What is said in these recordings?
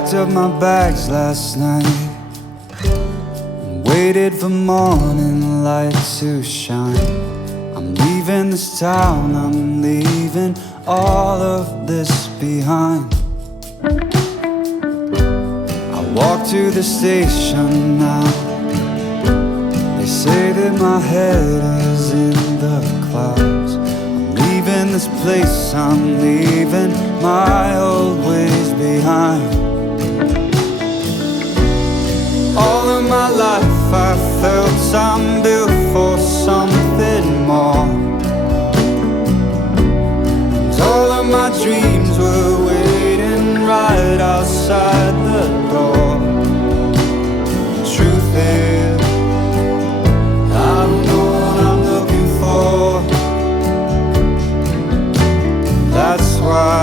packed up my bags last night and waited for morning light to shine. I'm leaving this town, I'm leaving all of this behind. I walk to the station now. They say that my head is in the clouds. I'm leaving this place, I'm leaving my old ways behind. All of my life I felt I'm built for something more. And all of my dreams were waiting right outside the door. The truth is, I don't know what I'm looking for. That's why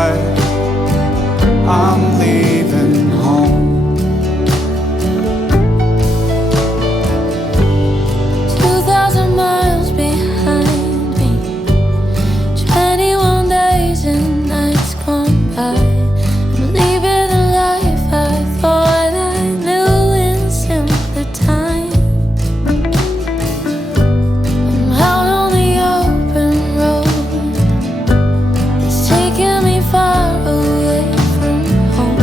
I'm leaving home. 2,000 miles behind me, 21 days and nights gone by. I'm leaving a life I thought I knew in simpler time. I'm out on the open road, it's taking me far away from home.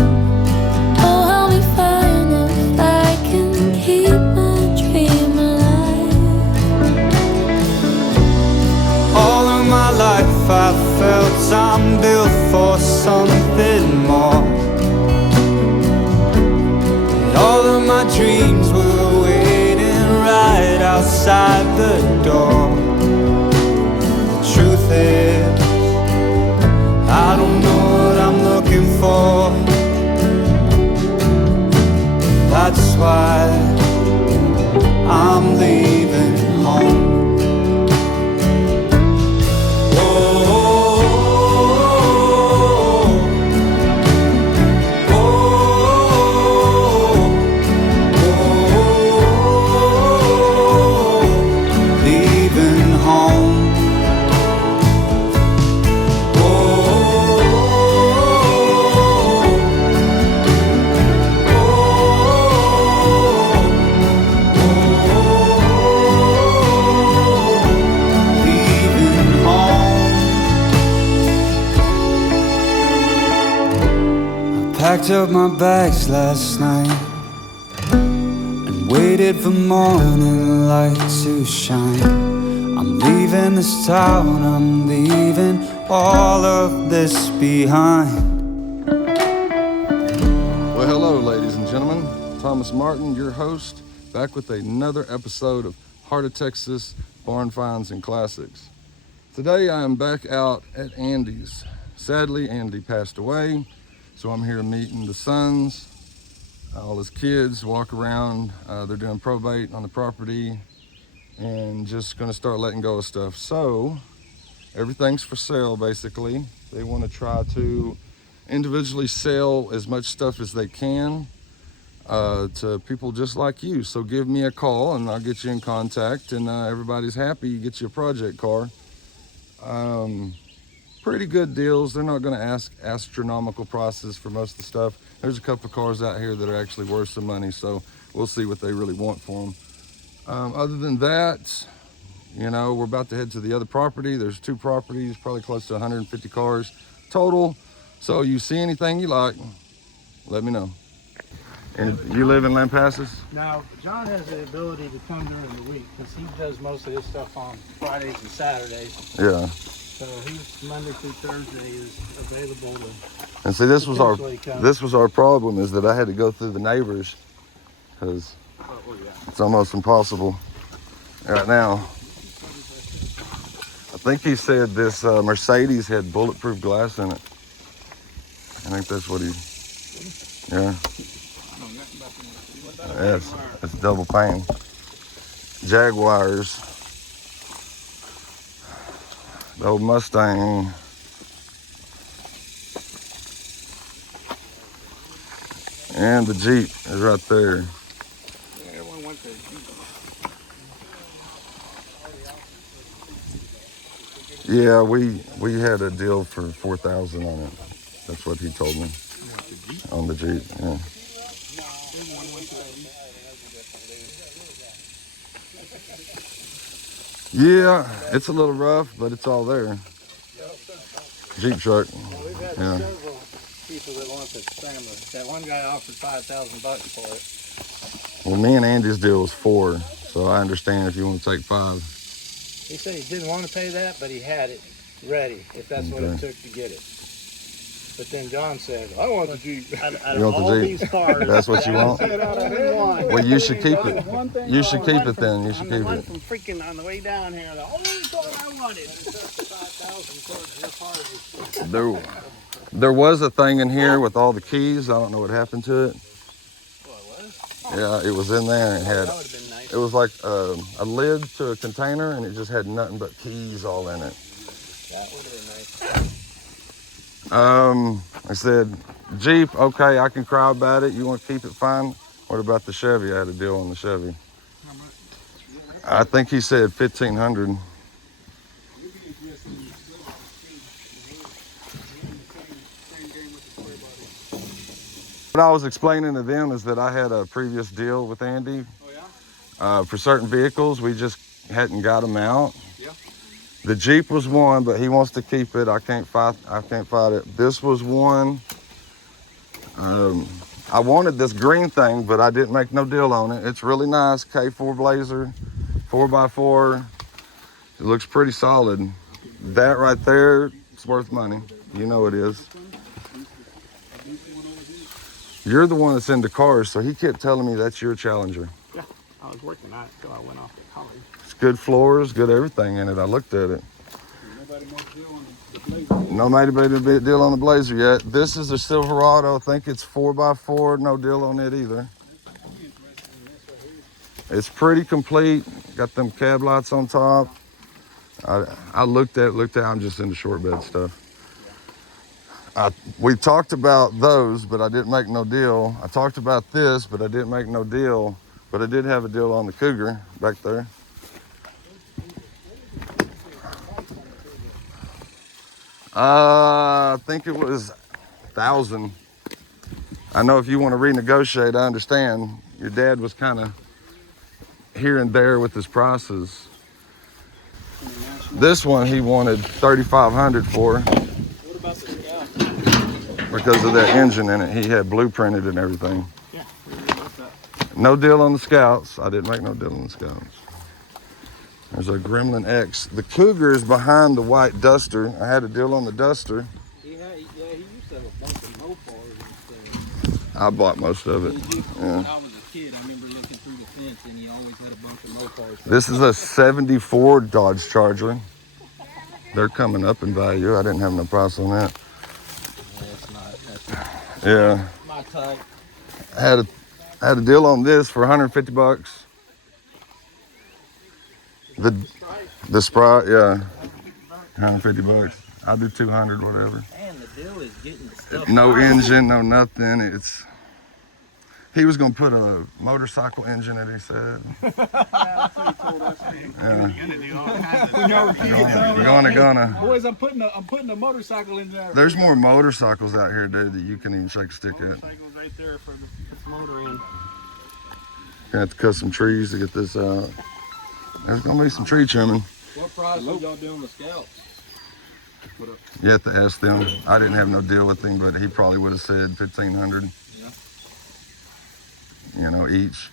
Oh, I'll be fine if I can keep my dream alive. All of my life I felt I'm built for something more. And all of my dreams were waiting right outside the door. The truth is, I don't know what I'm looking for. That's why I'm leaving home. Leaving home. Leaving home. I packed up my bags last night and waited for morning light to shine. I'm leaving this town, I'm leaving all of this behind. Well, hello, ladies and gentlemen. Thomas Martin, your host, back with another episode of Heart of Texas Barn Finds and Classics. Today I am back out at Andy's. Sadly, Andy passed away, so I'm here meeting the sons, all his kids, walk around. They're doing probate on the property and just gonna start letting go of stuff. So everything's for sale, basically. They want to try to individually sell as much stuff as they can to people just like you. So give me a call and I'll get you in contact, and everybody's happy. You get you a project car. Pretty good deals. They're not going to ask astronomical prices for most of the stuff. There's a couple of cars out here that are actually worth some money, so we'll see what they really want for them. Other than that, you know, we're about to head to the other property. There's 2 properties, probably close to 150 cars total. So you see anything you like, let me know. And you live in Lampasas? Now, John has the ability to come during the week because he does most of his stuff on Fridays and Saturdays. Yeah. So he's Monday through Thursday is available to. And see, this was our problem, is that I had to go through the neighbors because it's almost impossible right now. I think he said this Mercedes had bulletproof glass in it. I think that's what he. Yeah. Yes, it's double pane. Jaguars. The old Mustang. And the Jeep is right there. Yeah, we had a deal for $4,000 on it. That's what he told me. on the Jeep. Yeah. Yeah, it's a little rough, but it's all there. Jeep truck. We've had Yeah. several people that want the Scrambler. That one guy offered $5,000 for it. Well, me and Andy's deal was 4, so I understand if you want to take 5. He said he didn't want to pay that, but he had it ready if that's what it Okay. took to get it. But then John said, I want the Jeep. Out You of want the all Jeep? these cars, That's what you want? one. Well, you should keep it. You should keep it then. You should I'm the keep one it. from freaking on the way down here. The only car I wanted. There was a thing in here with all the keys. I don't know what happened to it. Yeah, it was in there and had. That would have been nice. It was like a lid to a container, and it just had nothing but keys all in it. That would have been nice. I said, Jeep, okay, I can cry about it. You want to keep it, fine. What about the Chevy? I had a deal on the Chevy. I think he said 1,500. What I was explaining to them is that I had a previous deal with Andy. For certain vehicles, we just hadn't got them out. The Jeep was one, but he wants to keep it. I can't fight it. This was one. I wanted this green thing, but I didn't make no deal on it. It's really nice, K4 Blazer, 4x4. It looks pretty solid. That right there, it's worth money. You know it is. You're the one that's into cars, so he kept telling me that's your Challenger. Yeah, I was working on it until I went off to college. It's good floors, good everything in it. I looked at it. Nobody made a big deal on the Blazer yet. This is a Silverado. I think it's 4x4. No deal on it either. It's pretty complete. Got them cab lights on top. I looked at it. I'm just into short bed stuff. We talked about those, but I didn't make no deal. I talked about this, but I didn't make no deal. But I did have a deal on the Cougar back there. I think it was 1,000. I know if you want to renegotiate, I understand. Your dad was kind of here and there with his prices. This one he wanted 3,500 for. What about the Scout? Because of that engine in it. He had blueprinted and everything. Yeah, what's that? No deal on the Scouts. I didn't make no deal on the Scouts. There's a Gremlin X. The Cougar is behind the white Duster. I had a deal on the Duster. He used to have a bunch of Mopars and stuff. I bought most of it. When I was a kid, I remember looking through the fence and he always had a bunch of Mopars. This is a 74 Dodge Charger. They're coming up in value. I didn't have no price on that. That's not Yeah. my type. I had a deal on this for 150 bucks. The Sprite, yeah. 150 bucks. I'll do 200, whatever. And the deal is getting the stuff. No engine, no nothing. He was gonna put a motorcycle engine in it, he said. Yeah. Gonna. Boys, I'm putting a motorcycle in there. There's more motorcycles out here, dude, that you can even shake a stick at. Motorcycles right there for the Motor in. Gonna have to cut some trees to get this out. There's gonna be some tree trimming. What price are y'all doing the Scouts? You have to ask them. I didn't have no deal with him, but he probably would have said 1,500. Yeah. You know, each.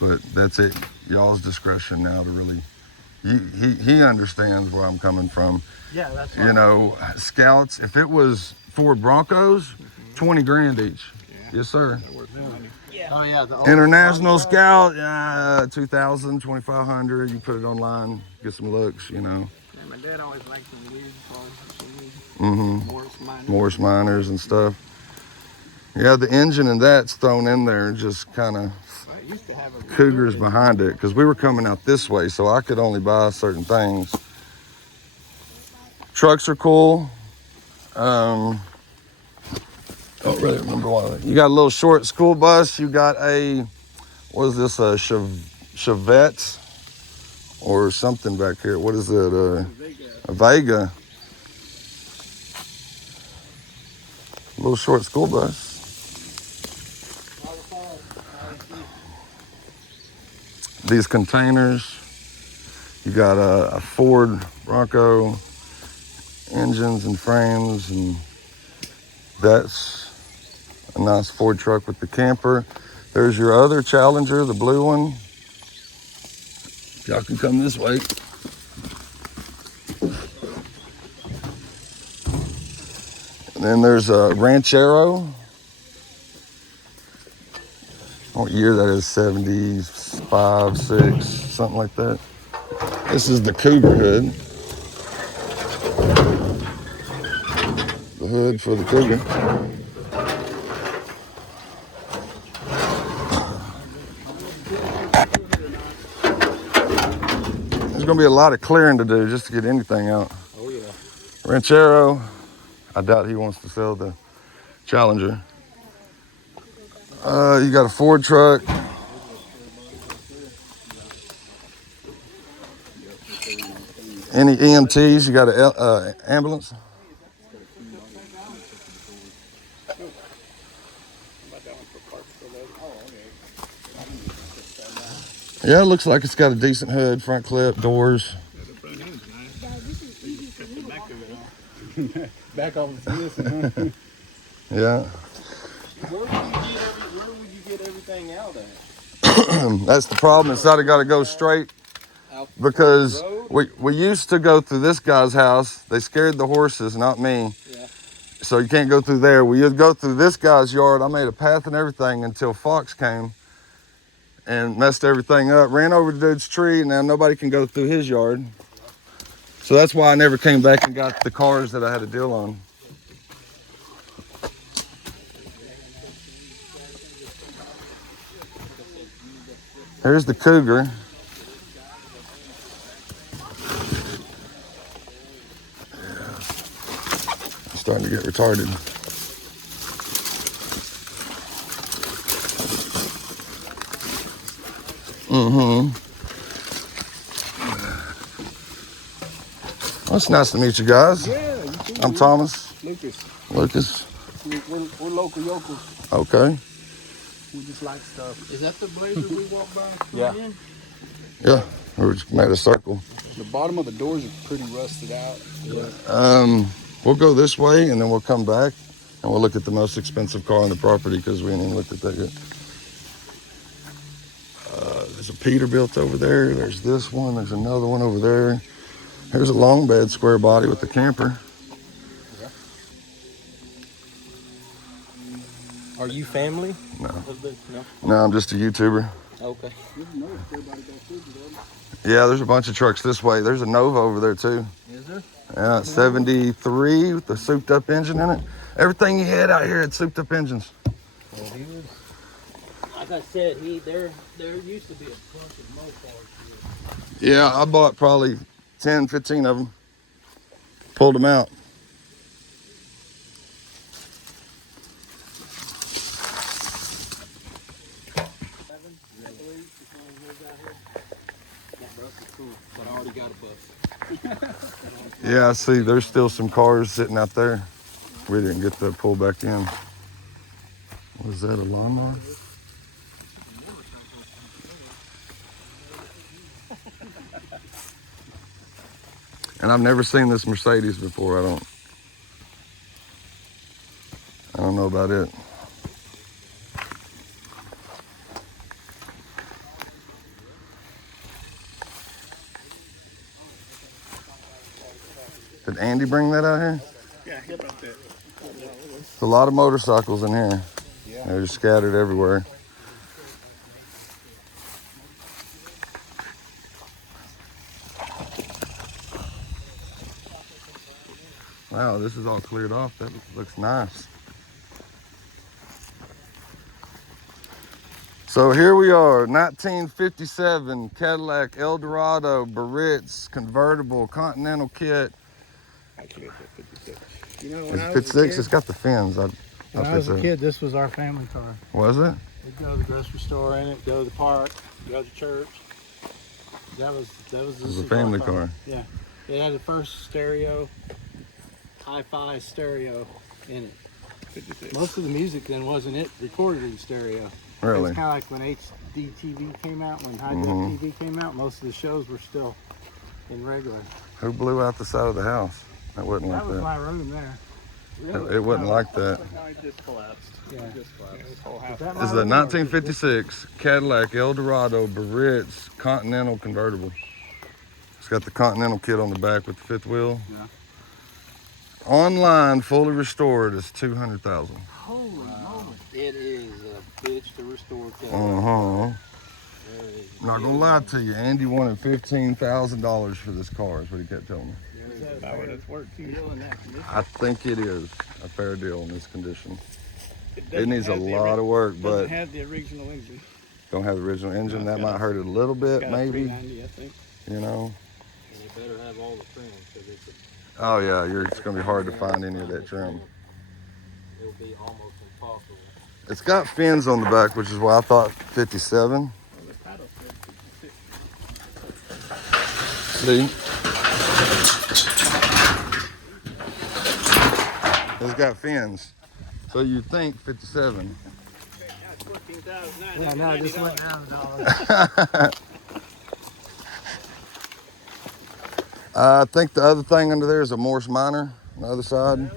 But that's it. Y'all's discretion now to really. He understands where I'm coming from. Yeah, that's You know, Scouts. If it was Ford Broncos, 20 grand each. Yes, sir. Oh yeah, the International Scout, 2,000, 2,500. You put it online, get some looks, you know. Yeah, my dad always liked some weird cars. Mm-hmm. Morris Miners and stuff. Yeah, the engine and that's thrown in there, just kind of I used to have a Cougars behind it, because we were coming out this way, so I could only buy certain things. Trucks are cool. Don't really remember what. You got a little short school bus. You got a, what is this, a Chevette or something back here? What is it? A Vega. Little short school bus. These containers. You got a Ford Bronco engines and frames, and that's a nice Ford truck with the camper. There's your other Challenger, the blue one. Y'all can come this way. And then there's a Ranchero. What year that is? 75, 6, something like that. This is the Cougar hood. The hood for the Cougar. There's gonna be a lot of clearing to do just to get anything out. Oh yeah. Ranchero, I doubt he wants to sell the Challenger. You got a Ford truck. Any EMTs? You got an ambulance? Yeah, it looks like it's got a decent hood, front clip, doors. Back off the listen, huh? Yeah. Where would you get everything out at? That's the problem. It's not got to go straight Out because the road? we used to go through this guy's house. They scared the horses, not me. Yeah. So you can't go through there. We used to go through this guy's yard. I made a path and everything until Fox came and messed everything up. Ran over the dude's tree, and now nobody can go through his yard. So that's why I never came back and got the cars that I had a deal on. Here's the Cougar. It's starting to get retarded. Well, it's nice to meet you guys. Yeah, you too. I'm Thomas. Lucas. Lucas. We're local yokels. Okay. We just like stuff. Is that the Blazer we walked by? Yeah. In? Yeah, we just made a circle. The bottom of the doors are pretty rusted out. We'll go this way and then we'll come back and we'll look at the most expensive car on the property because we ain't even looked at that yet. There's a Peterbilt over there. There's this one. There's another one over there. Here's a long bed, square body with the camper. Are you family? No. No. No, I'm just a YouTuber. Okay. Yeah, there's a bunch of trucks this way. There's a Nova over there too. Is there? Yeah, 73 with the souped up engine in it. Everything you had out here had souped up engines. Well, he was. Like I said, there used to be a bunch of Mopars here. Yeah, I bought probably 10, 15 of them. Pulled them out. But I already got a bus. Yeah, I see there's still some cars sitting out there. We didn't get to pull back in. Was that a lawnmower? And I've never seen this Mercedes before. I don't know about it. Did Andy bring that out here? Yeah, he brought that. There's a lot of motorcycles in here. Yeah. They're just scattered everywhere. Wow, this is all cleared off. That looks nice. So here we are, 1957 Cadillac Eldorado, Barczi, convertible, Continental kit. Actually, it's a 56. You know, when It's I was a 56, kid, it's got the fins. When I was a kid, this was our family car. Was it? We'd go to the grocery store in it, go to the park, go to church. That was It was a family car. Yeah. It had the first stereo, hi-fi stereo in it. 56. Most of the music then wasn't it recorded in stereo. Really? It's kind of like when HD TV came out, when high def TV came out. Most of the shows were still in regular. Who blew out the side of the house? That wasn't That like was that. my room there. It wasn't like that. No, it just collapsed. Yeah. It just collapsed. This whole house. That This is my a room or was it 1956 Cadillac Eldorado Barczi Continental convertible. It's got the Continental kit on the back with the fifth wheel. Yeah. Online, fully restored, is $200,000. Holy moly. It is a bitch to restore to. Not gonna lie to you, Andy wanted $15,000 for this car. Is what he kept telling me. That's about what it's worth too. I think it is a fair deal in this condition. It doesn't needs a have the lot of work, Doesn't but have the original engine. don't have the original engine. That might hurt it a little It's bit, got a maybe. 390, I think. You know. And you better have all the trim because it's Oh yeah, it's gonna be hard to find any of that trim. it'll be almost impossible. It's got fins on the back, which is why I thought 57. Well, the title says 56. See? It's got fins. So you think 57. Yeah, no, it just went down $1. I think the other thing under there is a Morse Minor on the other side.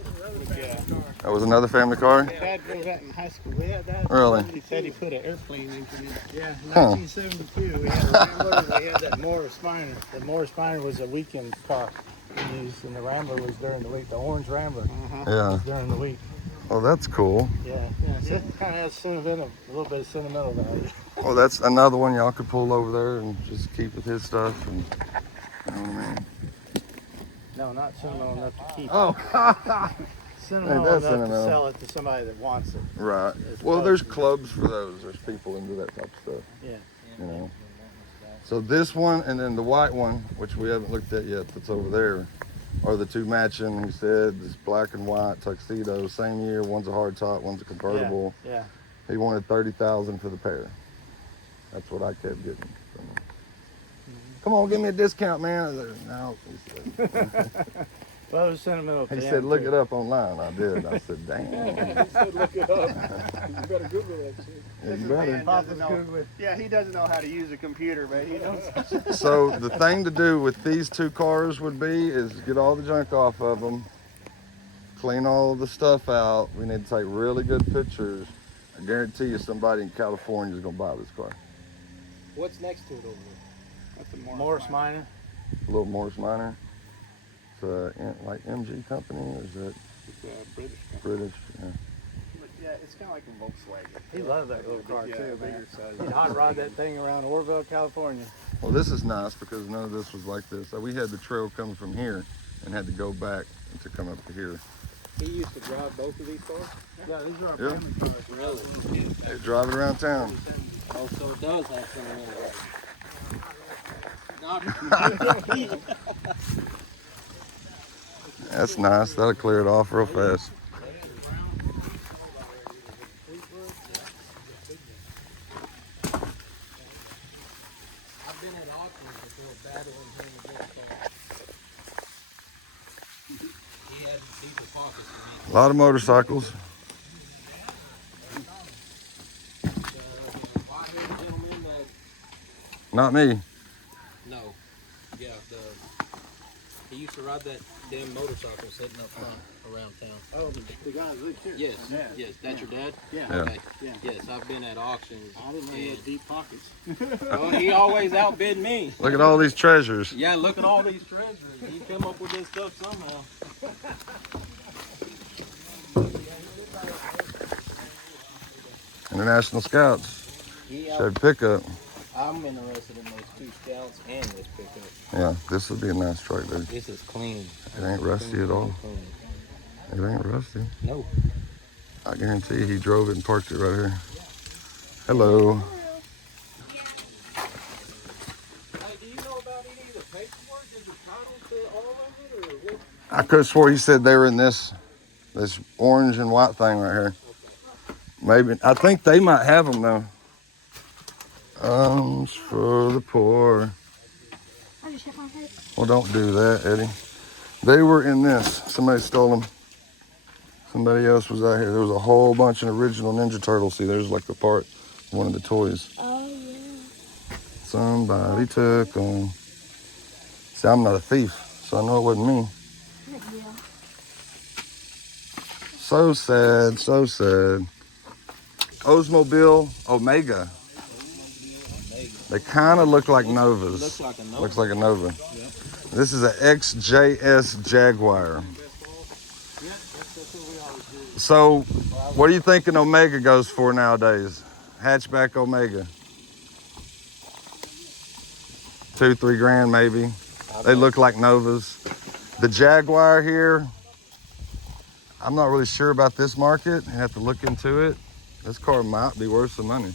Yeah. That was another family car? Dad drove that in high school. We had that. Really? He said he put an airplane engine in it. Yeah, Huh. 1972, we had a Rambler and we had that Morris Minor. The Morris Minor was a weekend car we used, and the Rambler was during the week. The orange Rambler Yeah. was during the week. Well, that's cool. Yeah, so it kind of has a little bit of sentimental value. Well, that's another one y'all could pull over there and just keep with his stuff. And, you know what I mean? No, not sentimental enough to keep. Oh, Sentimental Ain't that enough sentimental? to sell it to somebody that wants it. right. It's Well, clubs. there's clubs for those. There's people into that type of stuff. Yeah. You know. So this one and then the white one, which we haven't looked at yet, that's over there, are the two matching. He said this black and white tuxedo, same year. One's a hardtop, one's a convertible. Yeah. He wanted $30,000 for the pair. That's what I kept getting. from him. Come on, give me a discount, man. No, he said. Well, it was sentimental. He said, look it up online. I did. I said, damn. He said, look it up. You better Google that shit. Yeah, you better. Doesn't know. Yeah, he doesn't know how to use a computer, but he knows. So the thing to do with these two cars would be is get all the junk off of them, clean all the stuff out. We need to take really good pictures. I guarantee you somebody in California is going to buy this car. What's next to it over there? That's the Morris Minor. A little Morris Minor. It's like MG company, or is that It's a British company. British? Yeah. But yeah, it's kind of like a Volkswagen. He loved that little car Yeah, too, bigger man. size. He'd hot rod that thing around Orville, California. Well, this is nice because none of this was like this. So we had the trail coming from here and had to go back to come up to here. He used to drive both of these cars? Yeah, these are our Yeah. family cars. Really? They drive it around town. Oh, so it does have sentimental value. That's nice. That'll clear it off real fast. I've been at auctions before battling him against cars. He had deeper pockets than me. A lot of motorcycles. White-haired gentleman that Not me. No. Yeah, he used to ride that damn motorcycle sitting up front around town. Oh, the guy that lives here. Yes, Yeah. yes. That's your dad? Yeah. Yeah. Okay. Yeah. Yes, I've been at auctions. I didn't know he had deep pockets. Well, he always outbid me. Look at all these treasures. Yeah, look at all these treasures. He come up with this stuff somehow. International Scouts. He Chevy pickup. I'm interested in those two Scouts and this pickup. Yeah, this would be a nice truck, dude. This is clean. It ain't rusty at all. Clean. It ain't rusty. No. I guarantee he drove it and parked it right here. Hello. Hey, do you know about any of the paperwork? Is the title to all of it, or what? I could have swore he said they were in this orange and white thing right here. Maybe. I think they might have them though. Arms for the poor. Well, don't do that, Eddie. They were in this. Somebody stole them. Somebody else was out here. There was a whole bunch of original Ninja Turtles. See, there's like the part, one of the toys. Oh, yeah. Somebody took them. See, I'm not a thief, so I know it wasn't me. Yeah. So sad, so sad. Oldsmobile Omega. They kind of look like Novas. Looks like a Nova. Looks like a Nova. Yep. This is a XJS Jaguar. So, what do you think an Omega goes for nowadays? Hatchback Omega. 2-3 grand maybe. They look like Novas. The Jaguar here, I'm not really sure about this market. I have to look into it. This car might be worth some money.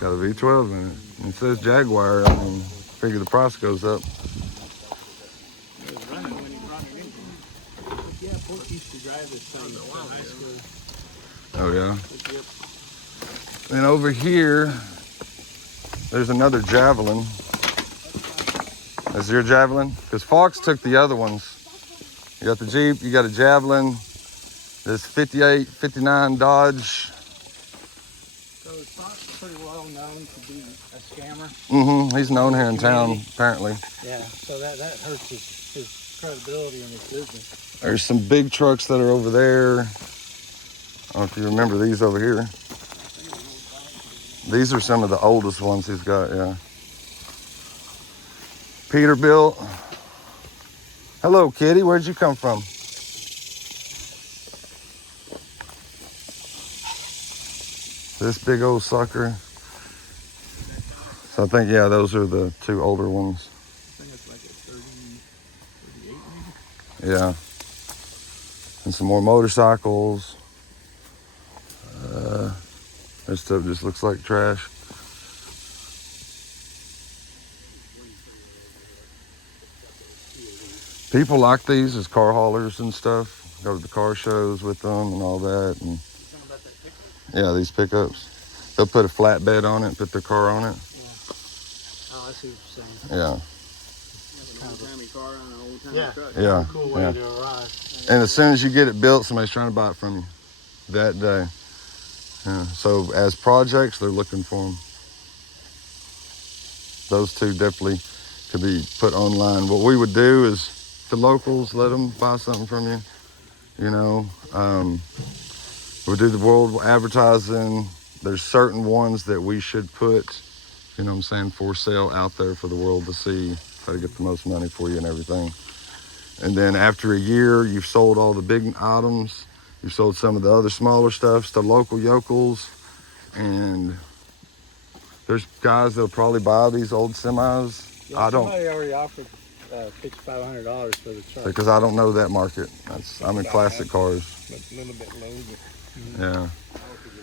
Got a V12 in it. And it says Jaguar. I mean, figure the price goes up. Yeah, Port used to drive this thing in high school. Oh yeah. And over here, there's another Javelin. Is your Javelin? Because Fox took the other ones. You got the Jeep, you got a Javelin. This 58, 59 Dodge. So it's Fox pretty well known to be a scammer. He's known here in town, apparently. Yeah, so that hurts his credibility in his business. There's some big trucks that are over there. I don't know if you remember these over here. These are some of the oldest ones he's got, yeah. Peterbilt. Hello, kitty. Where'd you come from? This big old sucker. So I think, yeah, those are the two older ones. I think it's like a 38 maybe. Yeah. And some more motorcycles. This stuff just looks like trash. People like these as car haulers and stuff. Go to the car shows with them and all that. And yeah, these pickups. They'll put a flatbed on it, put their car on it. Oh, I see what you're saying. Yeah. An old-timey car on an old-timey Yeah. truck. Yeah. Cool way Yeah. to arrive. And as soon as you get it built, somebody's trying to buy it from you that day. Yeah. So as projects, they're looking for them. Those two definitely could be put online. What we would do is the locals, let them buy something from you. You know, we do the world advertising. There's certain ones that we should put, you know what I'm saying, for sale out there for the world to see, try to get the most money for you and everything. And then after a year, you've sold all the big items. You've sold some of the other smaller stuff to local yokels. And there's guys that'll probably buy these old semis. Yeah, I don't, somebody already offered $5,500 for the truck. because I don't know that market. I'm in classic cars. A little bit low, but Yeah.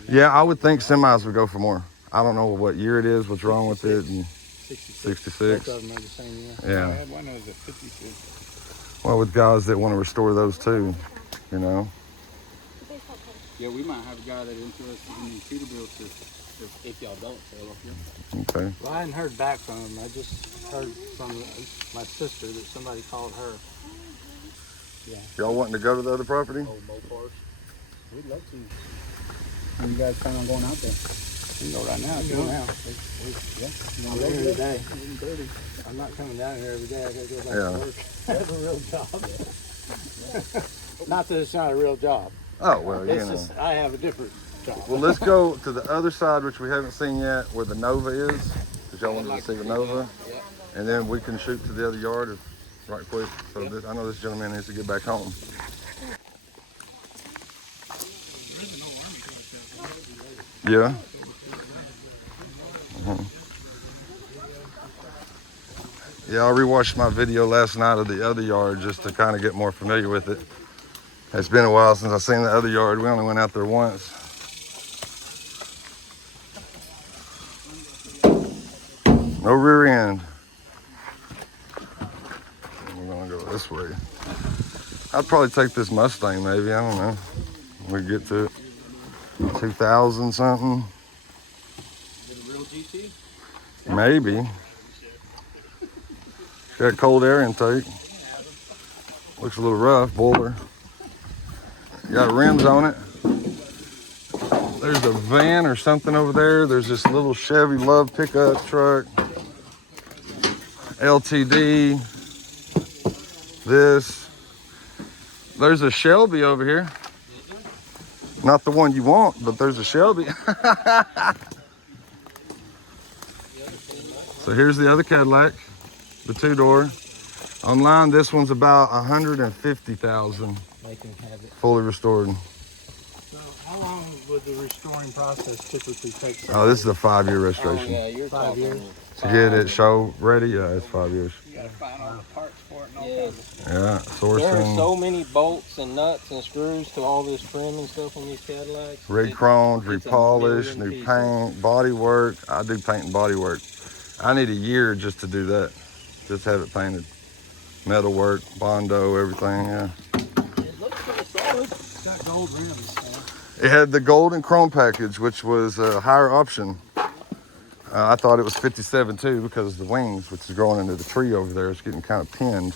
Yeah, I would think semis would go for more. I don't know what year it is, what's wrong with it. And 66. Both of them are the same year. Yeah. I had one that was a 56. Well, with guys that want to restore those too, you know. Yeah, we might have a guy that's interested in these Peterbilts if y'all don't sell off here. Okay. Well, I hadn't heard back from him. I just heard from my sister that somebody called her. Yeah. Y'all wanting to go to the other property? Old Mopars. We'd love to. When you guys plan on going out there? You can go right now. Go now. I'm here today. I'm not coming down here every day. I gotta go back Yeah. to work. I have a real job. Not that it's not a real job. Oh, well, you It's know. just I have a different job. Well, let's go to the other side, which we haven't seen yet, where the Nova is. Because y'all wanted to see the Nova. And then we can shoot to the other yard right quick. So I know this gentleman needs to get back home. Yeah. Yeah, I rewatched my video last night of the other yard just to kind of get more familiar with it. It's been a while since I've seen the other yard. We only went out there once. No rear end. We're gonna go this way. I'd probably take this Mustang maybe, I don't know. We get to it. 2000 something. Is it a real GT? Maybe. Got cold air intake. Looks a little rough, boiler. Got rims on it. There's a van or something over there. There's this little Chevy Love pickup truck. LTD. This. There's a Shelby over here. Not the one you want, but there's a Shelby. So here's the other Cadillac, the 2-door. Online, this one's about 150,000, They can have it. fully restored. So how long would the restoring process typically take? Oh, this is a 5-year Oh, restoration. yeah, you're 5 talking years? To get it show ready, yeah, it's 5 years. You gotta find all the parts for it and all Yeah. kinds of stuff. Yeah, There are sourcing, so many bolts and nuts and screws to all this trim and stuff on these Cadillacs. re-chromed, It's a repolished, million new pieces. paint, body work. I do paint and body work. I need a year just to do that. Just have it painted. Metal work, Bondo, everything, yeah. It looks pretty solid. It's got gold rims. It had the gold and chrome package, which was a higher option. I thought it was 57 too because of the wings, which is growing into the tree over there. It's getting kind of pinned.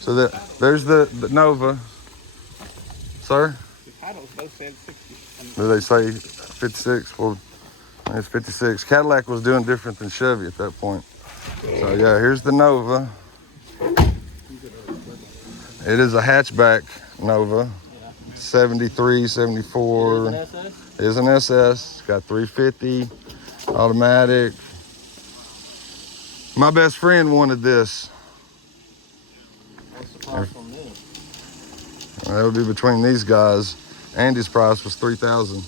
So there's the Nova. Sir, The titles both said 60. do they say 56? Well, it's 56. Cadillac was doing different than Chevy at that point. So yeah, here's the Nova. It is a hatchback Nova. 73, 74. Is it an SS? Is an SS. It's got 350 automatic. My best friend wanted this. What's the price on this? That would be between these guys. Andy's price was 3,000.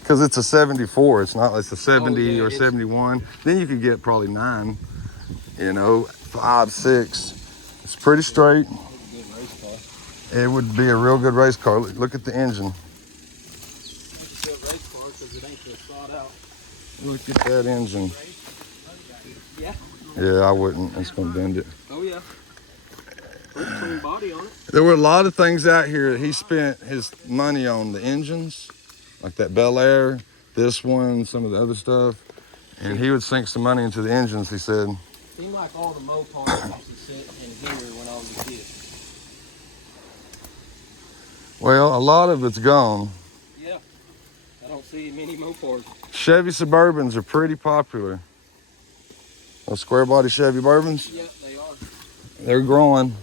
Because it's a 74. It's not. It's a 70 yeah, or it's- 71. Then you could get probably 9. 5, 6. It's pretty straight. It's a good race car. It would be a real good race car. Look at the engine. It's a good race car because it ain't just thought out. Look at that engine. Yeah. Yeah, I wouldn't. It's gonna bend it. Oh yeah. Pretty clean body on it. There were a lot of things out here that he spent his money on. The engines, like that Bel Air, this one, some of the other stuff. And he would sink some money into the engines, he said. Seemed like all the Mopars used to sit in here when I was a kid. Well, a lot of it's gone. Yeah. I don't see many Mopars. Chevy Suburbans are pretty popular. Those square body Chevy Bourbons, Yep, they are. they're growing.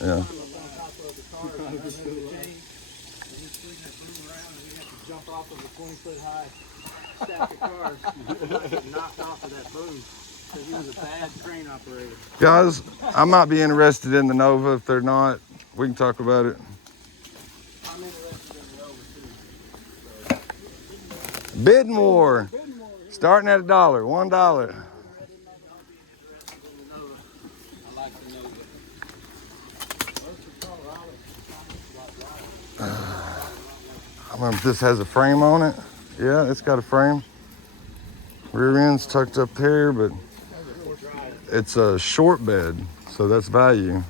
Yeah. Jump off of a 20-foot high stack of cars. Get knocked off of that boom because he was a bad crane operator. Guys, I might be interested in the Nova. If they're not, we can talk about it. I'm interested in the Nova too. Bidding war. Starting at $1, $1. I like the Nova. I don't know if this has a frame on it. Yeah, it's got a frame. Rear end's tucked up here, but it's a short bed, so that's value.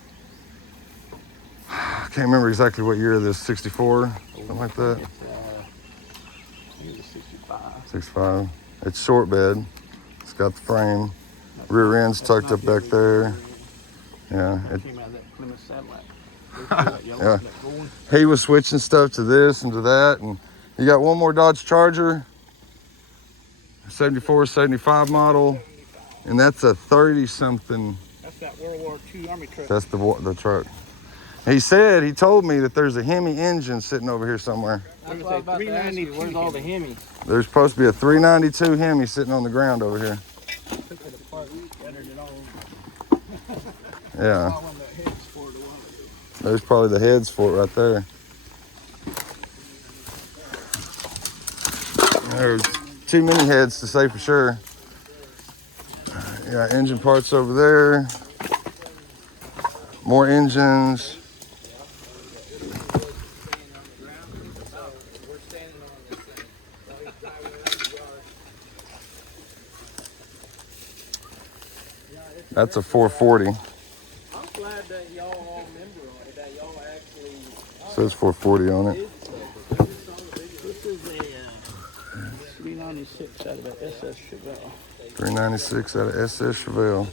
I can't remember exactly what year this, 64, something like that. He was 65. 65. It's short bed. It's got the frame. Rear end's tucked up back there. Yeah, Came out of that Plymouth Satellite. yeah. He was switching stuff to this and to that, and you got one more Dodge Charger, 74, 75 model, and that's a 30-something. That's that World War II Army truck. That's the truck. He told me that there's a Hemi engine sitting over here somewhere. That's what I was about to ask you. Where's all the Hemis? There's supposed to be a 392 Hemi sitting on the ground over here. Took it apart, better than all Yeah, when the heads for the one. there's probably the heads for it right there. There's too many heads to say for sure. Yeah, engine parts over there. More engines. That's a 440. I'm glad that y'all all remember on it, that y'all actually Says 440 on it. did stuff. This is a 396 out of that SS Chevelle. 396 out of SS Chevelle.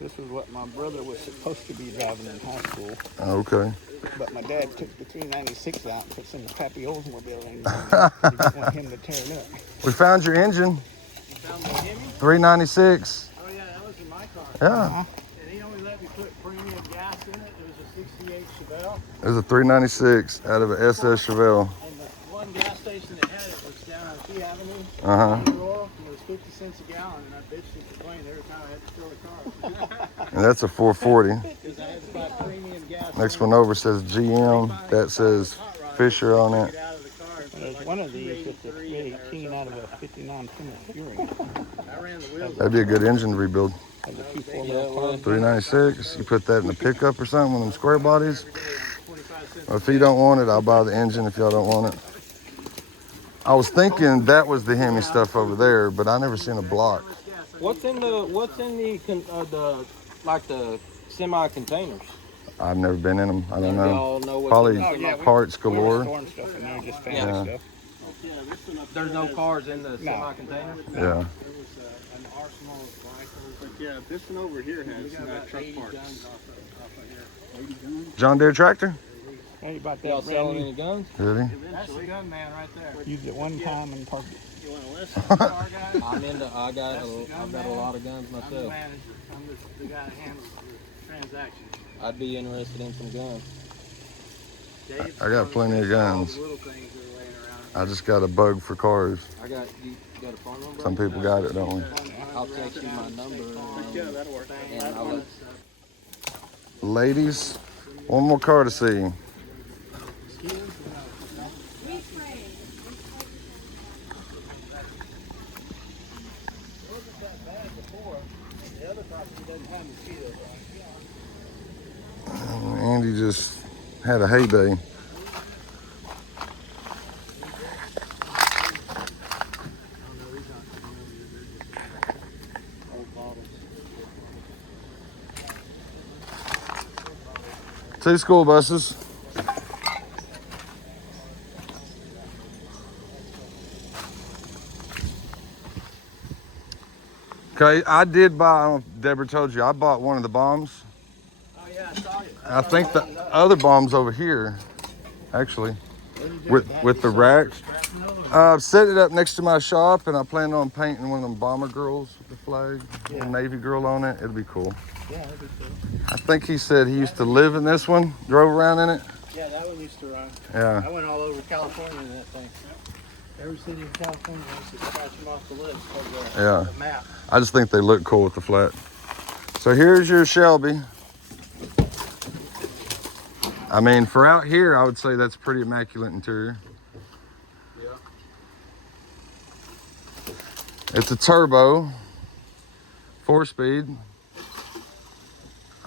This is what my brother was supposed to be driving in high school. Okay. But my dad took the 396 out and put it in the crappy Oldsmobile and he didn't want him to tear it up. We found your engine. You found my Hemi? 396. Oh yeah, that was in my car. Yeah. And he only let me put premium gas in it. It was a 68 Chevelle. It was a 396 out of an SS Chevelle. And the one gas station that had it was down on Key Avenue. Uh-huh. And it was 50 cents a gallon, and I bitched and complained every time I had to fill the car. And that's a 440. Because I had to buy premium gas. Next one over says GM. That says Fisher on it. Get out of the car and put There's like one of these with the 383 318 out of a 59 Plymouth Fury. I ran the wheels. That'd be a good engine to rebuild. Has a 2.4 carbon. 396. You put that in the pickup or something, one of them square bodies. Well, if you don't want it, I'll buy the engine if y'all don't want it. I was thinking that was the Hemi stuff over there, but I never seen a block. What's in the like the semi containers? I've never been in them. I don't Y'all know. know what's Probably in Oh, yeah, parts We were galore. storing stuff in there, just fancy Yeah. stuff. There's no cars in the No. semi container. Yeah. An arsenal of rifles. Yeah, this one over here has truck parts. 80 guns? John Deere tractor? Hey, you bought Y'all that brand selling new. any guns? Did he? That's the gun man right there. Used it one time and parked it. You want to listen to our guy? I've got a lot of guns I'm the myself. manager. I'm the guy that handles the transactions. I'd be interested in some guns. I got plenty of guns. Little things that are laying around. I just got a bug for cars. You got a phone number? Some people got it, don't we? I'll text you my number. Yeah, that'll work. And I'll let, Ladies, one more car to see. Andy just had a heyday. Two school buses. Okay, I did buy, I don't know if Deborah told you, I bought one of the bombs. oh yeah, I saw you. I think the other bomb's over here, actually, with the racks. I've set it up next to my shop, and I plan on painting one of them bomber girls with the flag, a Navy girl on it. It'll be cool. Yeah, that'd be cool. I think he said he used to live in this one, drove around in it. Yeah, that one used to run. Yeah. I went all over California in that thing. Every city in California wants to scratch them off the list of Yeah. the map. I just think they look cool with the flat. So here's your Shelby. I mean, for out here, I would say that's pretty immaculate interior. Yeah. It's a turbo, 4-speed.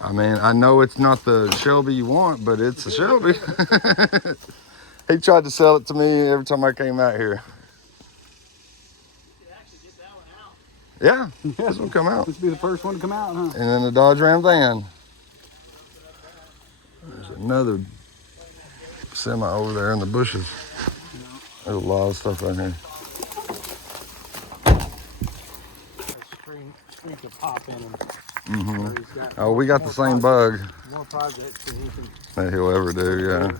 I mean, I know it's not the Shelby you want, but it's a Shelby. He tried to sell it to me every time I came out here. You could actually get that one out. Yeah, this will come out. This will be the first one to come out, huh? And then the Dodge Ram van. There's another semi over there in the bushes. There's a lot of stuff right here. Screen could pop in them. Mm-hmm. Oh, we got the same bug More projects than he can. that he'll ever do, yeah.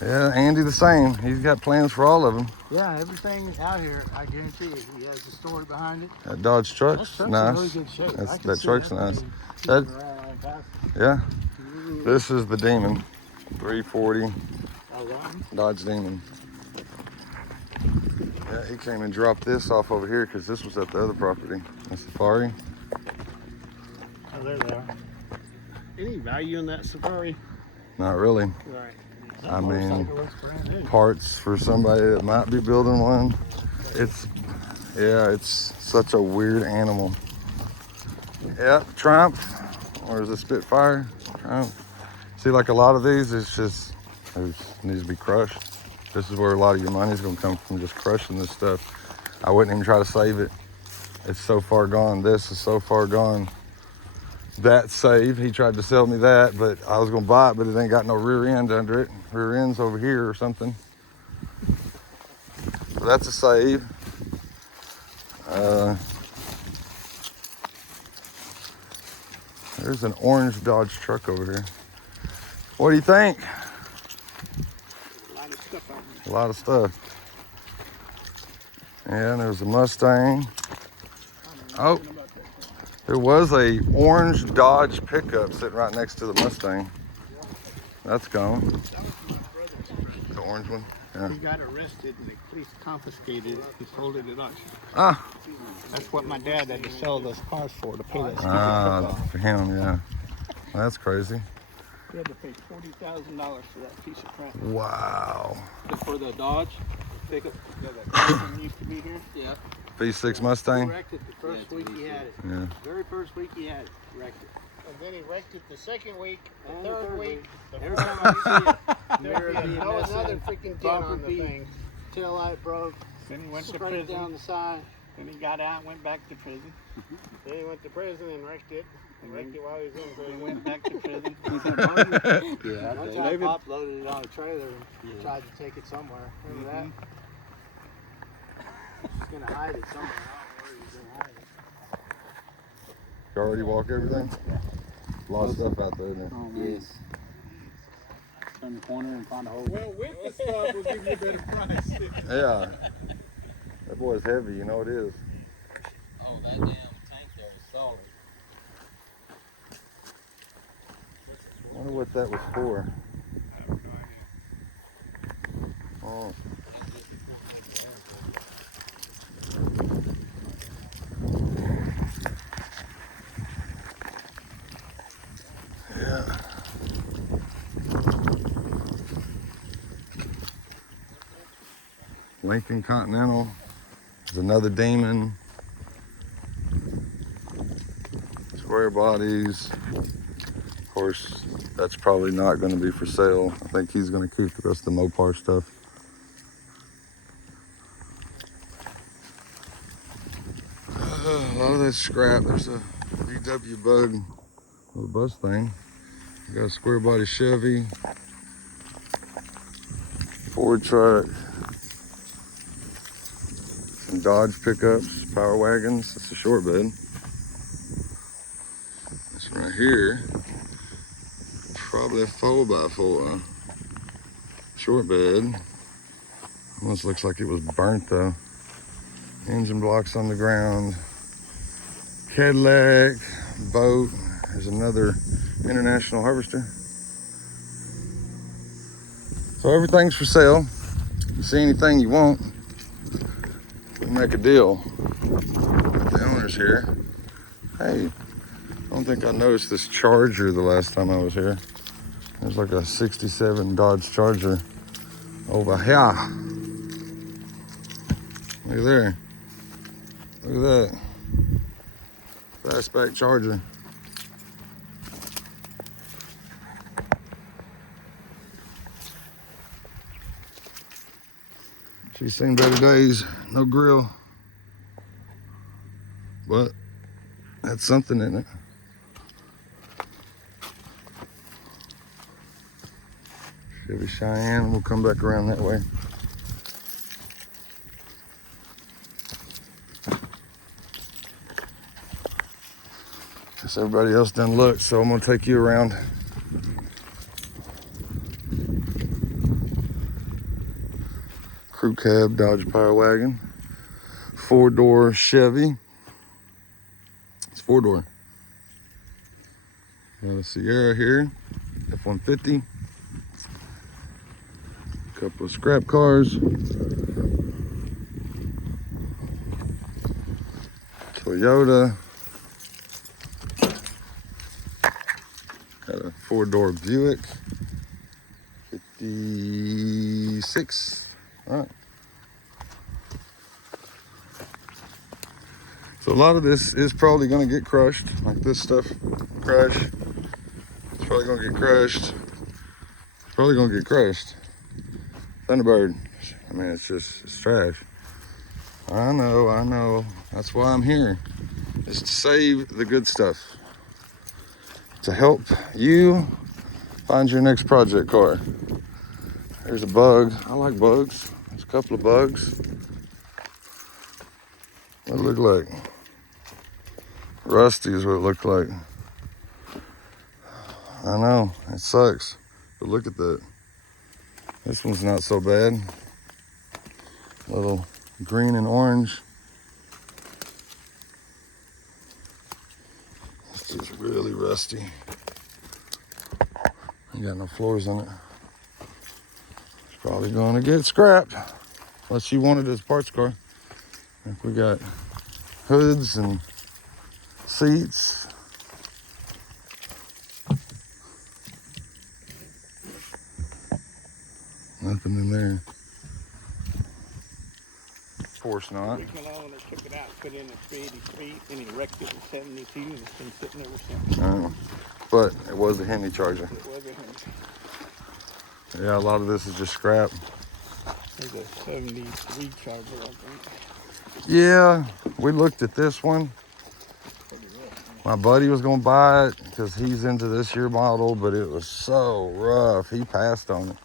Yeah, Andy the same. He's got plans for all of them. Yeah, everything out here, I guarantee you, he has a story behind it. That Dodge truck's That truck's nice. in really good shape. That's- I can that see truck's thing nice. keeping That- around past Yeah. This is the Demon. 340 a run. Dodge Demon. Yeah, he came and dropped this off over here because this was at the other property. The Safari. Oh, there they are. Any value in that Safari? Not really. Right. I mean, Motorcycle looks brand new. parts for somebody that might be building one. It's such a weird animal. Yep, Triumph, or is it Spitfire? Triumph. See, like a lot of these, it needs to be crushed. This is where a lot of your money is going to come from, just crushing this stuff. I wouldn't even try to save it. It's so far gone. This is so far gone. That save, he tried to sell me that, but I was going to buy it, but it ain't got no rear end under it. Rear end's over here or something. So that's a save. There's an orange Dodge truck over here. What do you think? A lot of stuff out A lot of stuff. And there's a Mustang. Oh, there was a orange Dodge pickup sitting right next to the Mustang. That's gone. The orange one? Yeah. He got arrested and the police confiscated it and sold it at auction. Ah. That's what my dad had to sell those cars for, to pay that stupid truck Ah, off. for him, yeah. That's crazy. He had to pay $40,000 for that piece of crap. Wow. For the Dodge? Pickup that used to be here. Yeah. V6 He Mustang? wrecked it the first Yeah, week he had it. Yeah. Very first week he had it, wrecked it. And then he wrecked it the second week, the And third week. Every time I see it, There'd be another freaking dent on the beat, thing. tail light broke, Then he went to straight prison. down the side. Then he got out and went back to prison. Then he went to prison and wrecked it. And wrecked it while he was in prison. He went back to prison. Yeah, one time Pop loaded it on a trailer and tried to take it somewhere. Remember that? He's gonna hide it somewhere. I don't know where he's gonna hide it. You already walk everything? A lot of stuff out there. Then. Oh, man. Yes. Turn the corner and find a hole. Well, with the stuff, we'll give you a better price. Yeah. That boy's heavy, you know it is. Oh, that damn tank there is solid. I wonder what that was for. Oh. Yeah. Lincoln Continental. There's another Demon. Square bodies. Of course, that's probably not going to be for sale. I think he's going to keep the rest of the Mopar stuff. A lot of that scrap. There's a VW Bug little bus thing. We got a square body Chevy, Ford truck, some Dodge pickups, power wagons. That's a short bed. This one right here, probably a 4x4. Short bed. Almost looks like it was burnt though. Engine blocks on the ground. Cadillac, boat. There's another International Harvester. So everything's for sale. If you see anything you want, we make a deal with the owners here. Hey, I don't think I noticed this Charger the last time I was here. There's like a 67 Dodge Charger over here. Look at there. Look at that. Fastback Charger. She's seen better days. No grill. But that's something in it. Chevy Cheyenne. We'll come back around that way. Guess everybody else done looked, so I'm gonna take you around. Crew cab Dodge Power Wagon, 4-door Chevy. It's 4-door. Got a Sierra here, F-150. Couple of scrap cars. Toyota. Got a 4-door Buick. 56. All right. So a lot of this is probably going to get crushed, like this stuff. Crush. It's probably going to get crushed. It's probably going to get crushed. Thunderbird. I mean, it's trash. I know. That's why I'm here. Is to save the good stuff. To help you find your next project car. There's a Bug. I like bugs. There's a couple of Bugs. What it look like? Rusty is what it looked like. I know, it sucks. But look at that. This one's not so bad. Little green and orange. It's just really rusty. Ain't got no floors on it. It's probably gonna get scrapped. Unless you want it as a parts car. Like we got hoods and seats. Nothing in there. Of course not. Original owner took it out, put in a 383, and he wrecked it in 72, and it's been sitting ever since. Oh, but it was a Hemi Charger. It was a Hemi. Yeah, a lot of this is just scrap. There's a 73 Charger, I think. Yeah, we looked at this one. My buddy was gonna buy it because he's into this year model, but it was so rough. He passed on it.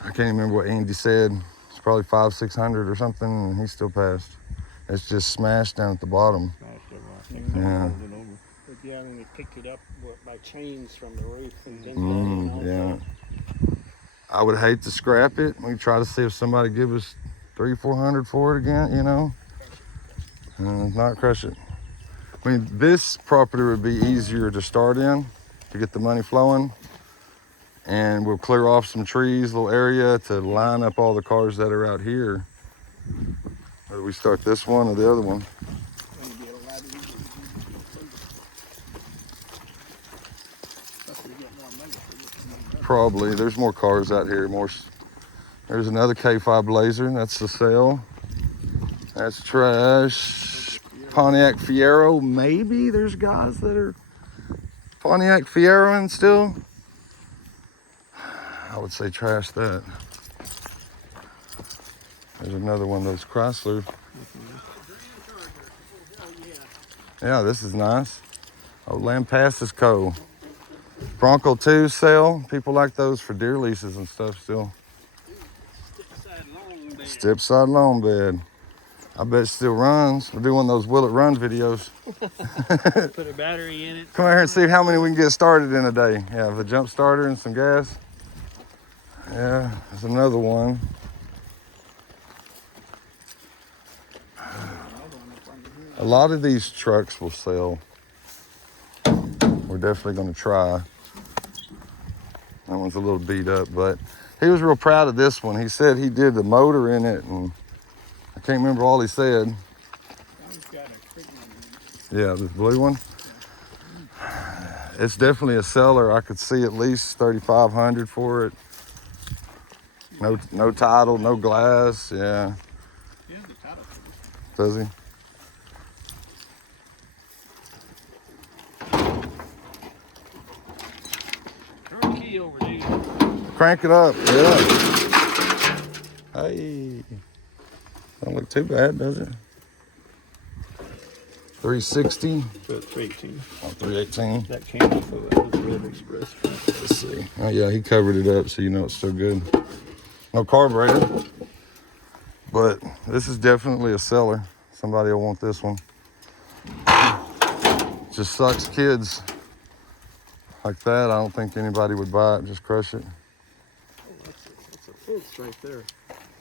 I can't even remember what Andy said. It's probably 500-600 or something, and he still passed. It's just smashed down at the bottom. Yeah. But yeah, when we picked it up by chains from the roof and then all Yeah. I would hate to scrap it. We try to see if somebody give us $300-400 for it again, you know, and not crush it. I mean, this property would be easier to start in to get the money flowing, and we'll clear off some trees, little area to line up all the cars that are out here. Whether we start this one or the other one. Probably. There's more cars out here. There's another K5 Blazer. That's the sale. That's trash. Pontiac Fiero. Maybe there's guys that are Pontiac Fieroing still. I would say trash that. There's another one of those Chrysler. Yeah, this is nice. Oh, Lampasas Co. Bronco 2 sale. People like those for deer leases and stuff still. Step side long bed. I bet it still runs. We'll do one of those will it run videos. Put a battery in it. Come out here and see how many we can get started in a day. Yeah, with a jump starter and some gas. Yeah, there's another one. A lot of these trucks will sell. We're definitely going to try. That one's a little beat up, but he was real proud of this one. He said he did the motor in it, and I can't remember all he said. Yeah, this blue one. It's definitely a seller. I could see at least $3,500 for it. No title, no glass. Yeah. Does he? Crank it up, yeah. Hey, don't look too bad, does it? 360. 318. Oh, 318. That came off of the Red Express. Let's see. Oh yeah, he covered it up, so you know it's still good. No carburetor, but this is definitely a seller. Somebody will want this one. Just sucks kids like that. I don't think anybody would buy it. Just crush it. That's a fence right there.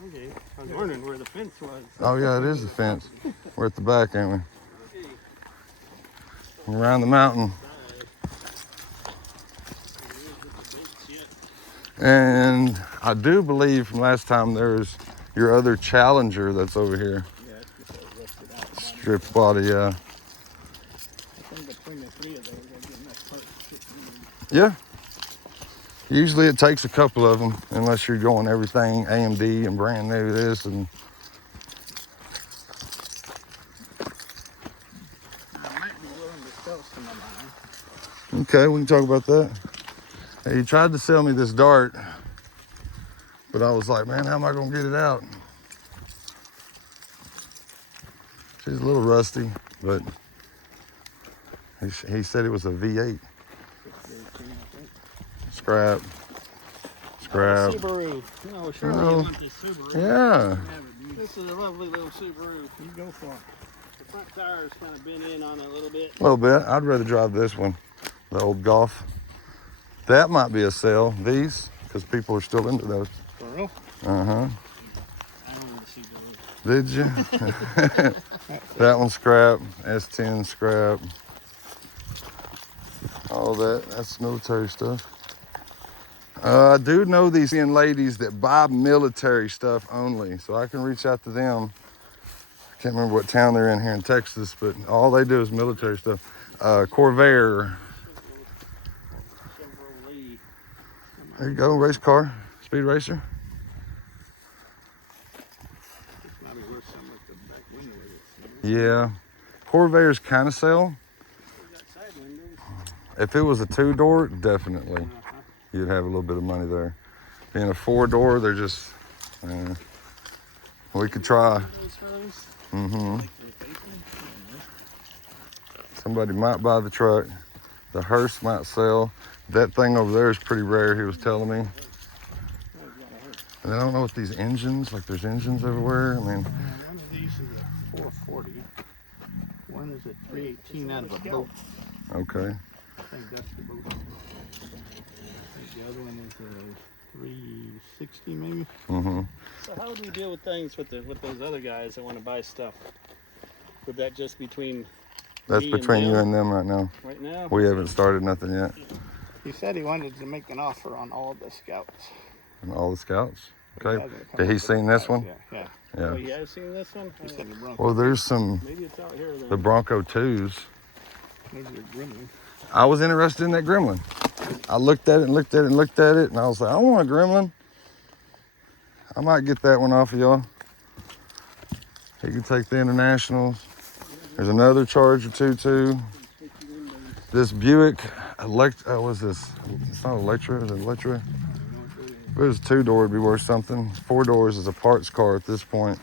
Okay, I was wondering where the fence was. Oh yeah, it is the fence. We're at the back, ain't we? Around the mountain. And I do believe from last time there's your other Challenger that's over here. Yeah, it's just all rusted out. Strip body, yeah. I think between the three of those, they'll get enough parts to fit in. Yeah. Usually it takes a couple of them, unless you're going everything AMD and brand new this and. I might be willing to sell some of mine. Okay, we can talk about that. Hey, he tried to sell me this Dart, but I was like, man, how am I gonna get it out? She's a little rusty, but he said it was a V8. Scrap. Subaru. No, surely you want this Subaru. Yeah. This is a lovely little Subaru. You go for it. front tire's kind of bent in on it a little bit. A little bit. I'd rather drive this one, the old Golf. That might be a sale, these, because people are still into those. For real? Uh-huh. I wanted to see those. Did you? That one's scrap, S10 scrap. All that's military stuff. I do know these young ladies that buy military stuff only, so I can reach out to them. I can't remember what town they're in here in Texas, but all they do is military stuff. Corvair. There you go, race car, speed racer. Yeah, Corvairs kind of sell. If it was a 2-door, definitely, you'd have a little bit of money there. Being a 4-door, they're just, we could try. Somebody might buy the truck. The hearse might sell. That thing over there is pretty rare, he was telling me. And I don't know what these engines, like there's engines everywhere. I mean, One of these is a 440. One is a 318 out of a boat. okay. I think that's the boat. I think the other one is a 360 maybe. So how do we deal with things with those other guys that want to buy stuff? Would that just between That's me between and you them and them right now. right now? We haven't started nothing yet. He said he wanted to make an offer on all the scouts. And all the scouts. Okay. Hasn't come Did up he with seen the this price one? yet. Yeah. Oh, Yeah. you have seen this one? He said the Bronco. Well, there's some, Maybe it's out here then. the Bronco 2s. Maybe the Gremlin. I was interested in that Gremlin. I looked at it and looked at it and looked at it, and I was like, I want a Gremlin. I might get that one off of y'all. He can take the Internationals. There's another Charger 2 too. This Buick, what's this? It's not Electra, is it Electra? If it was a 2-door, it'd be worth something. 4 doors is a parts car at this point.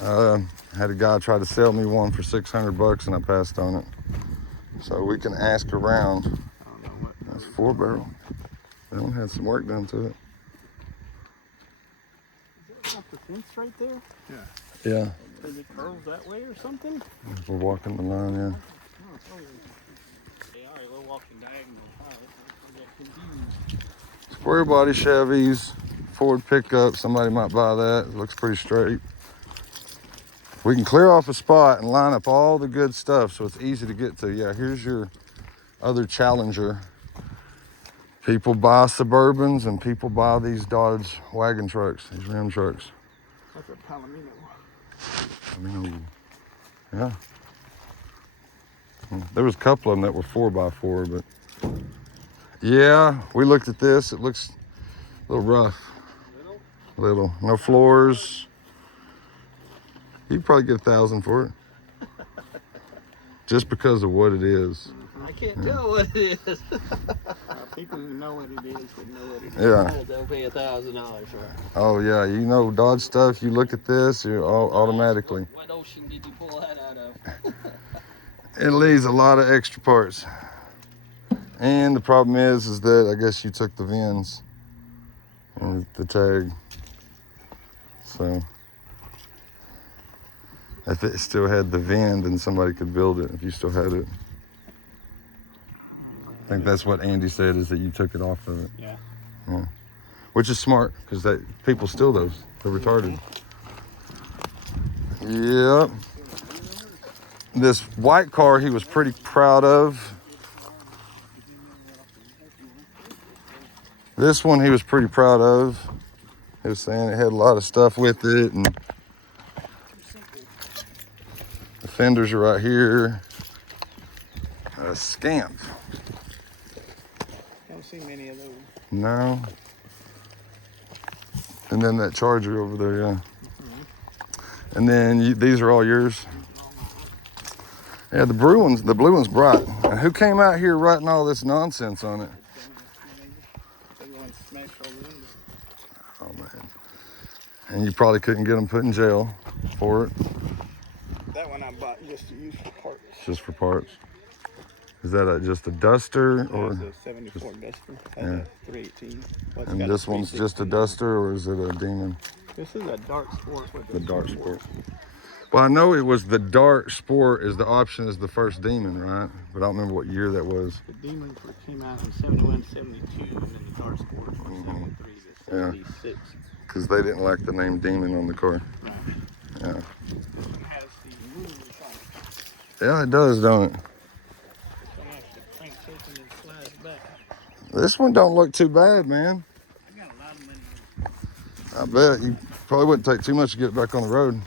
Had a guy try to sell me one for $600 and I passed on it. So we can ask around. That's 4-barrel. That one had some work done to it. Is that not the fence right there? Yeah, Does it curve that way or something? we're walking the line, yeah. No, it's over there. All right, we're walking diagonal. All right, I get confused. Square body Chevys, Ford pickup. Somebody might buy that. It looks pretty straight. We can clear off a spot and line up all the good stuff so it's easy to get to. Yeah, here's your other Challenger. People buy Suburbans and people buy these Dodge wagon trucks, these Ram trucks. That's a Palomino. I mean, yeah. There was a couple of them that were 4x4, but yeah, we looked at this. It looks a little rough. Little. No floors. You could probably get 1,000 for it. Just because of what it is. I can't tell what it is. People who know what it is would know what it is. Yeah. They'll pay $1,000 for it. Oh yeah, you know Dodge stuff. You look at this, you automatically. What ocean did you pull that out of? It leaves a lot of extra parts. And the problem is that I guess you took the VINs and the tag. So if it still had the VIN, then somebody could build it if you still had it. I think that's what Andy said, is that you took it off of it. Yeah. Which is smart, because people steal those. They're retarded. Yep. This white car he was pretty proud of. This one he was pretty proud of. He was saying it had a lot of stuff with it, and the fenders are right here. A Scamp. Don't see many of those. No. And then that Charger over there, yeah. And then these are all yours. Yeah, the blue one's bright. And who came out here writing all this nonsense on it? Oh man. And you probably couldn't get them put in jail for it. That one I bought just to use for parts. Just for parts. Is that just a Duster or? It's a 74 Duster. That's Yeah. a 318. Well, it's And got this one's just a 360. Duster, or is it a Demon? This is a dark sport with The dark sport. Well, I know it was the Dart Sport as the option as the first Demon, right? But I don't remember what year that was. The Demon came out in 71, 72, and then the Dart Sports were 73 to 76. Because they didn't like the name Demon on the car. Right. Yeah. It has the movements on it. Yeah, it does, don't it? This one actually cranks open and slides back. This one don't look too bad, man. I got a lot of money. I bet you probably wouldn't take too much to get it back on the road.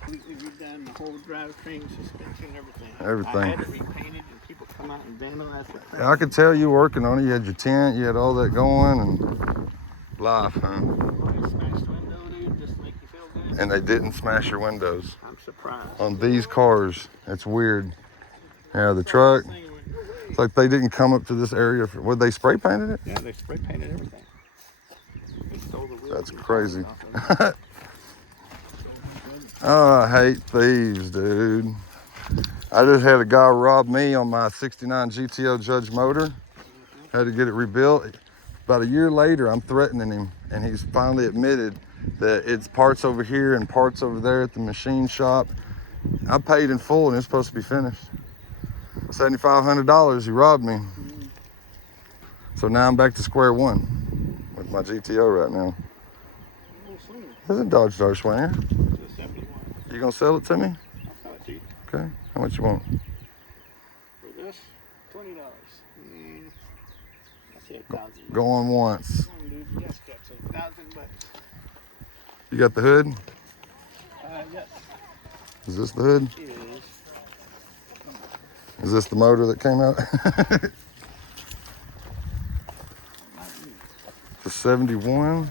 Completely redone the whole drivetrain, suspension, everything. Everything. I had it repainted, and people come out and vandalize the crap. Yeah, I could tell you working on it. You had your tent, you had all that going, and life, huh? They smashed window, dude, just to make you feel good. And they didn't smash your windows I'm surprised. on these cars. It's weird. Yeah, the truck. It's like they didn't come up to this area. Would they spray painted it? Yeah, they spray painted everything. They stole the wheels. That's and crazy. tires off of it. Oh, I hate thieves, dude. I just had a guy rob me on my 69 GTO Judge motor. Had to get it rebuilt. About a year later, I'm threatening him, and he's finally admitted that it's parts over here and parts over there at the machine shop. I paid in full, and it's supposed to be finished. $7,500, he robbed me. So now I'm back to square one with my GTO right now. There's a Dodge Dart Swinger. You gonna sell it to me? I'll sell it to you. Okay. How much you want? For this, $20. I said 1,000. Going once. Come on, dude. Yes, cap, so 1,000 bucks. You got the hood? Yes, Is this the hood? it is. Is this the motor that came out? The 71.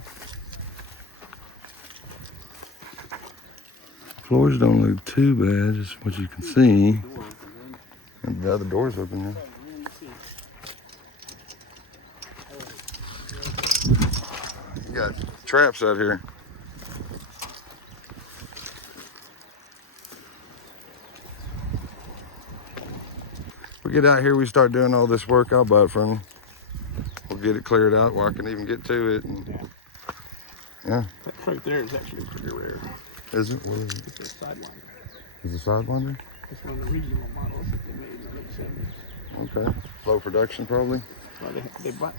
Floors don't look too bad, just what you can see. And the other door's open here. You got traps out here. We get out here, we start doing all this work, I'll buy it from you. We'll get it cleared out where I can even get to it. And, yeah. That right there is actually pretty rare. Is it? What is it? It's a Sidewinder. Is it a Sidewinder? It's one of the regional models that they made in the late 70s. Okay. Low production probably. Well,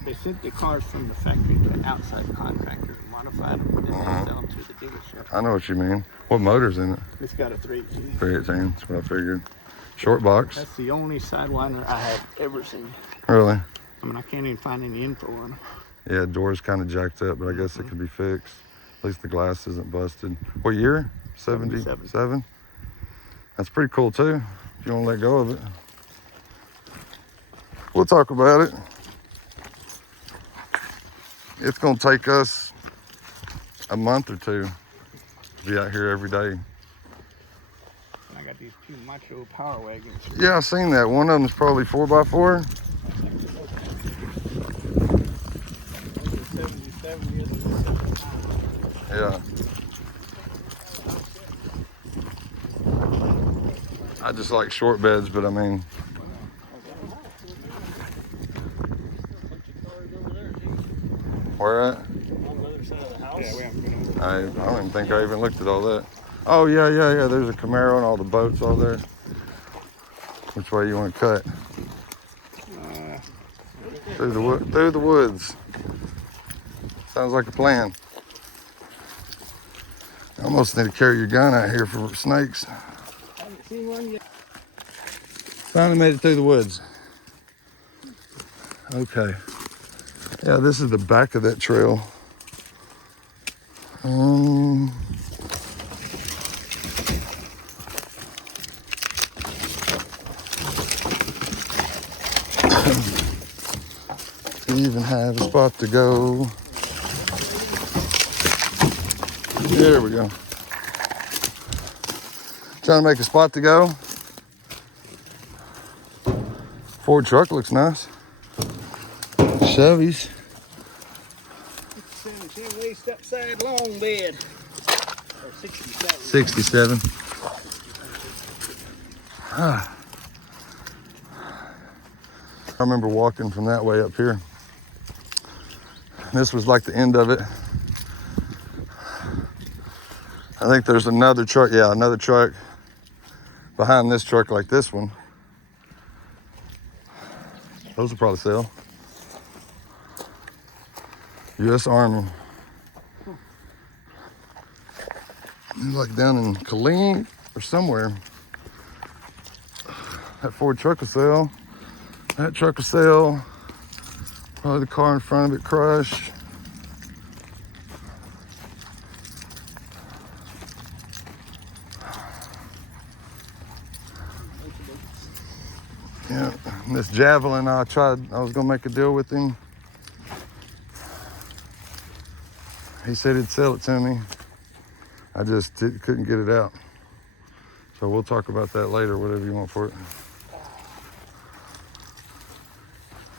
they sent the cars from the factory to an outside contractor and modified them, and then they sell them to the dealership. I know what you mean. What motor's in it? It's got a 318. 318, that's what I figured. Short box. That's the only Sidewinder I have ever seen. Really? I mean, I can't even find any info on them. Yeah, door's kind of jacked up, but I guess it can be fixed. At least the glass isn't busted. What year? 77? That's pretty cool too, if you want to let go of it. We'll talk about it. It's gonna take us a month or two to be out here every day. And I got these two macho power wagons. Yeah, I seen that. One of them's probably 4x4. 77 years old. Yeah. I just like short beds, but I mean, where at? On the other side of the house. Yeah, we haven't been over. I don't even think I even looked at all that. Oh yeah. There's a Camaro and all the boats all there. Which way you want to cut? Through the woods. Sounds like a plan. I almost need to carry your gun out here for snakes. I haven't seen one yet. Finally made it through the woods. Okay. Yeah, this is the back of that trail. To even have a spot to go. There we go. Trying to make a spot to go. Ford truck looks nice. Chevy's. 17 waist upside long bed. Or 67. 67. I remember walking from that way up here. This was like the end of it. I think there's another truck. Yeah, another truck behind this truck like this one. Those will probably sell. U.S. Army. It's like down in Killeen or somewhere. That Ford truck will sell. That truck will sell. Probably the car in front of it crushed. Yeah, and this Javelin, I was gonna make a deal with him. He said he'd sell it to me. I just couldn't get it out. So we'll talk about that later, whatever you want for it.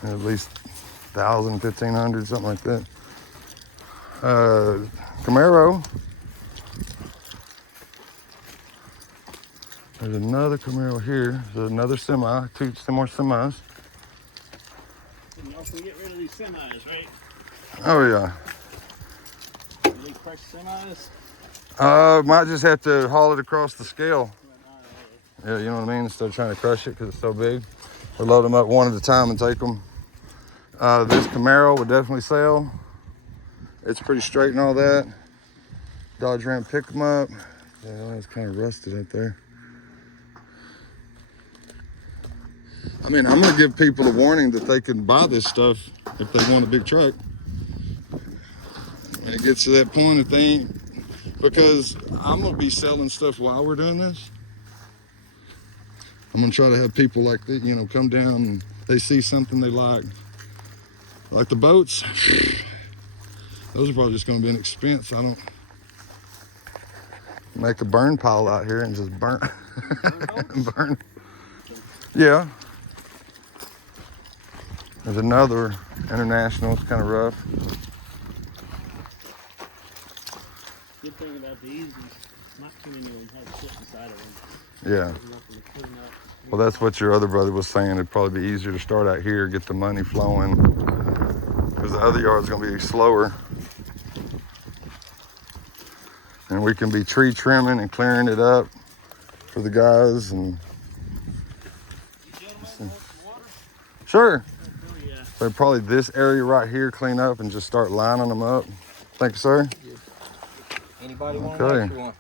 At least 1,000, 1,500, something like that. Camaro. There's another Camaro here. There's another semi, two more semis. And y'all can get rid of these semis, right? Oh yeah. Any crushed semis? Might just have to haul it across the scale. Yeah, you know what I mean? Instead of trying to crush it because it's so big. Or load them up one at a time and take them. This Camaro would definitely sell. It's pretty straight and all that. Dodge Ram pick them up. Yeah, it's kind of rusted out there. I mean, I'm gonna give people a warning that they can buy this stuff if they want a big truck. When it gets to that point, if they ain't, because I'm gonna be selling stuff while we're doing this. I'm gonna try to have people like that, you know, come down and they see something they like the boats. Those are probably just gonna be an expense. I don't make a burn pile out here and just burn. Burn. Yeah. There's another International, it's kind of rough. Good thing about these is not too many of them have shit inside of them. Yeah. There's nothing to clean up. Well, that's what your other brother was saying. It'd probably be easier to start out here, get the money flowing, because the other yard's gonna be slower. And we can be tree trimming and clearing it up for the guys. And sure. Oh, yeah. So probably this area right here, clean up and just start lining them up. Thank you, sir. Anybody want Okay. an extra one?